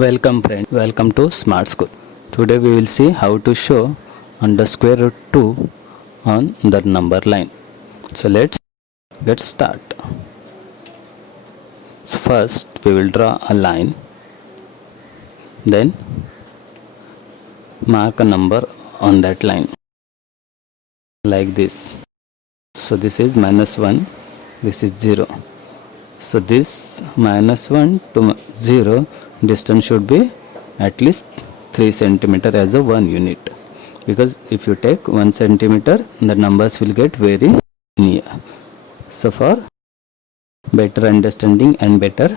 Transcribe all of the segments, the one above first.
Welcome friend, welcome to Smart School. Today we will see how to show under square root 2 on the number line. So let's get start. So first we will draw a line, then mark a number on that line like this. So this is -1, this is 0. So this -1 to 0 distance should be at least 3 centimeter as a 1 unit, because if you take 1 centimeter the numbers will get very near. So for better understanding and better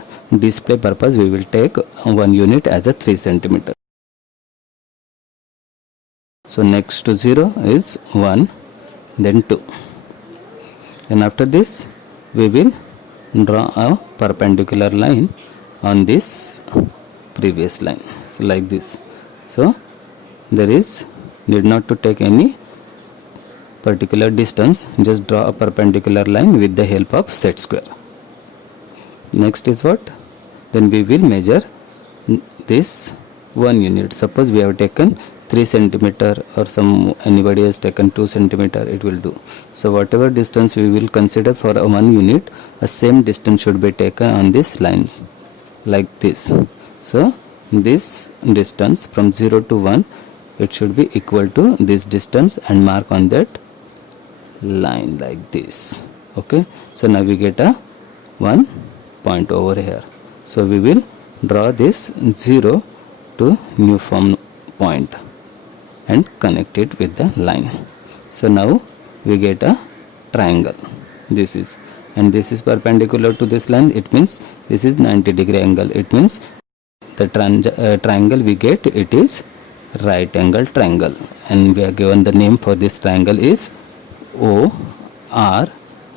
display purpose we will take 1 unit as a 3 centimeter. So next to 0 is 1, then 2, and after this we will draw a perpendicular line on this previous line, so like this. So there is need not to take any particular distance, just draw a perpendicular line with the help of set square. Next is what? Then we will measure this 1 unit. Suppose we have taken 3 centimeter or anybody has taken 2 centimeter, it will do. So whatever distance we will consider for a 1 unit, a same distance should be taken on these lines like this. So this distance from 0 to 1, it should be equal to this distance, and mark on that line like this. Okay, so now we get a 1 point over here. So we will draw this 0 to new form point and connect it with the line. So now we get a triangle. This is, and this is perpendicular to this line, it means this is 90-degree angle. It means the triangle we get, it is right angle triangle, and we are given the name for this triangle is O, R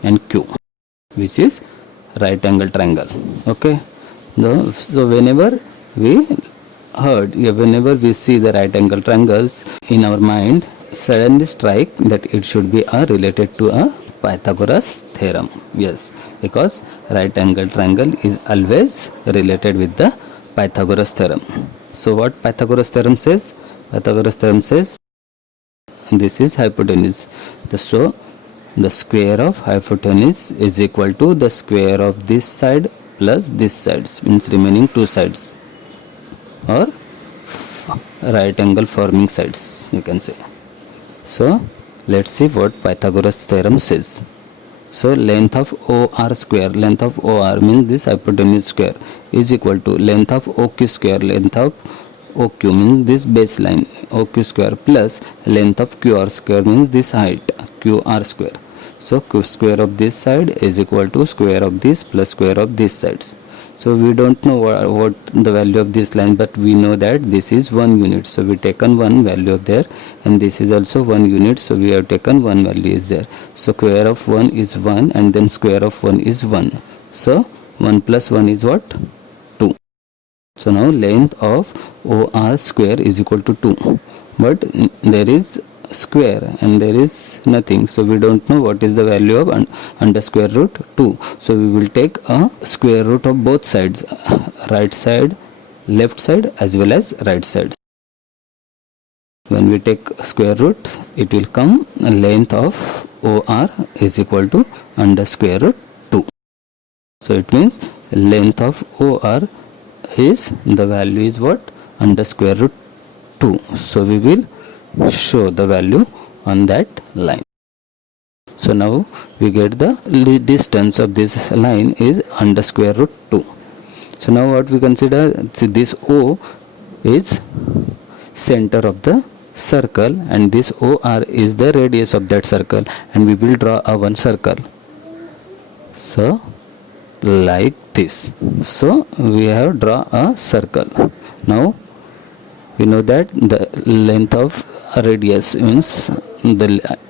and Q, which is right angle triangle. Okay, so whenever we see the right angle triangles in our mind, suddenly strike that it should be related to a Pythagoras theorem. Yes, because right angle triangle is always related with the Pythagoras theorem. So what Pythagoras theorem says? Pythagoras theorem says this is hypotenuse. So the square of hypotenuse is equal to the square of this side plus this side, means remaining two sides, or right angle forming sides, you can say. So let's see what Pythagoras theorem says. So length of OR square, length of OR means this hypotenuse square, is equal to length of OQ square, length of OQ means this baseline OQ square, plus length of QR square means this height QR square. So Q square of this side is equal to square of this plus square of this sides. So we don't know what the value of this line, but we know that this is 1 unit. So we taken 1 value of there, and this is also 1 unit. So we have taken 1 value is there. So square of 1 is 1, and then square of 1 is 1. So 1 plus 1 is what? 2. So now length of OR square is equal to 2. But there is square and there is nothing, so we don't know what is the value of under square root 2. So we will take a square root of both sides, right side, left side as well as right side. When we take square root, it will come length of OR is equal to under square root 2. So it means length of OR is, the value is what? Under square root 2. So we will show the value on that line. So now we get the distance of this line is under square root 2. So now what we consider, this O is center of the circle, and this OR is the radius of that circle, and we will draw a one circle. So like this. So we have draw a circle. Now we know that the length of radius means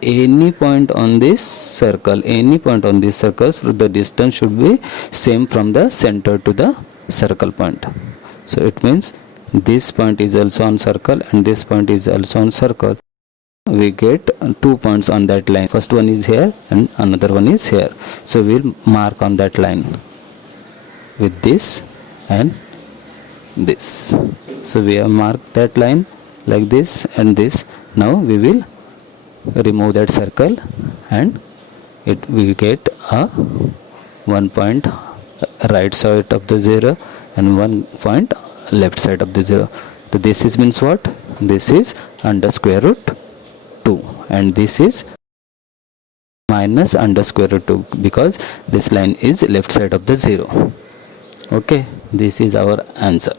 any point on this circle, the distance should be same from the center to the circle point. So it means this point is also on circle and this point is also on circle. We get 2 points on that line. First one is here and another one is here. So we'll mark on that line with this and this. So we have marked that line like this and this. Now we will remove that circle and it will get a 1 point right side of the 0 and 1 point left side of the 0. So this is means what? This is under square root 2 and this is minus under square root 2 because this line is left side of the 0. Okay, this is our answer.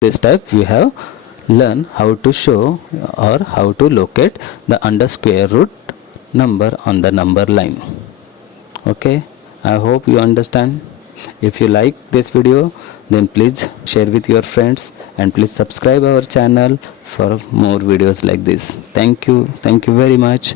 This type we have learn how to show or how to locate the under square root number on the number line. Okay, I hope you understand. If you like this video, then please share with your friends and please subscribe our channel for more videos like this. Thank you very much.